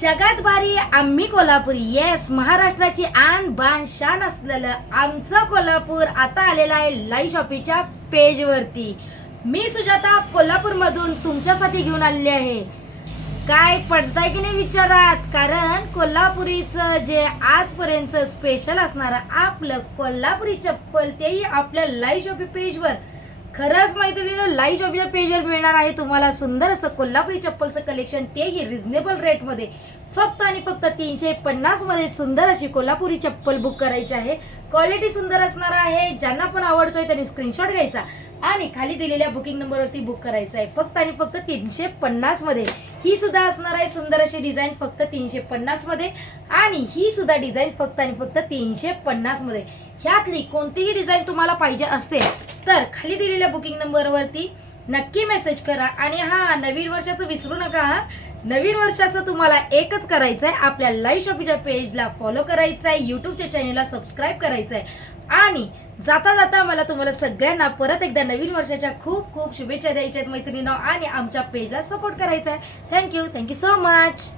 जगात भारी आम्ही कोल्हापुरी. येस, महाराष्ट्राची आन बान शान असलेलं आमचं कोल्हापूर आता आलेलं आहे लाईव्ह शॉपिंगच्या पेजवरती. मी सुजाता कोल्हापूरमधून तुमच्यासाठी घेऊन आलेली आहे. काय पडताय की नाही विचारात, कारण कोल्हापुरीचं जे आजपर्यंत स्पेशल असणारं आपलं कोल्हापुरी चप्पल तेही आपल्या लाईव्ह शॉपिंग पेजवर. खरंच मैत्रिणींनो, लाईव्ह शॉपिंगच्या पेजवर मिळणार आहे तुम्हाला सुंदर असं कोल्हापुरी चप्पलचं कलेक्शन, तेही रिझनेबल रेटमध्ये. फक्त आणि फक्त 350 मध्ये सुंदर अशी कोल्हापुरी चप्पल बुक करायची आहे. क्वालिटी सुंदर असणार आहे. ज्यांना पण आवडतोय त्यांनी स्क्रीनशॉट घ्यायचा आणि खाली दिलेल्या बुकिंग नंबरवरती बुक करायचं आहे. फक्त आणि फक्त 350 मध्ये. ही सुद्धा असणार आहे सुंदर अशी डिझाईन फक्त 350 मध्ये, आणि ही सुद्धा डिझाईन फक्त आणि फक्त 350 मध्ये. ह्यातली कोणतीही डिझाईन तुम्हाला पाहिजे असेल तर खाली दिलेल्या बुकिंग नंबरवरती नक्की मेसेज करा. आणि हा, नवीन वर्षाचं विसरू नका. नवीन वर्षाचं तुम्हाला एकच करायचं आहे, आपल्या लाईव्ह शॉपिंगच्या पेजला फॉलो करायचं आहे, यूट्यूबच्या चॅनेलला सबस्क्राईब करायचं आहे. आणि जाता जाता मला तुम्हाला सगळ्यांना परत एकदा नवीन वर्षाच्या खूप खूप शुभेच्छा द्यायच्या आहेत मैत्रिणींनो, आणि आमच्या पेजला सपोर्ट करायचा आहे. Thank you so much.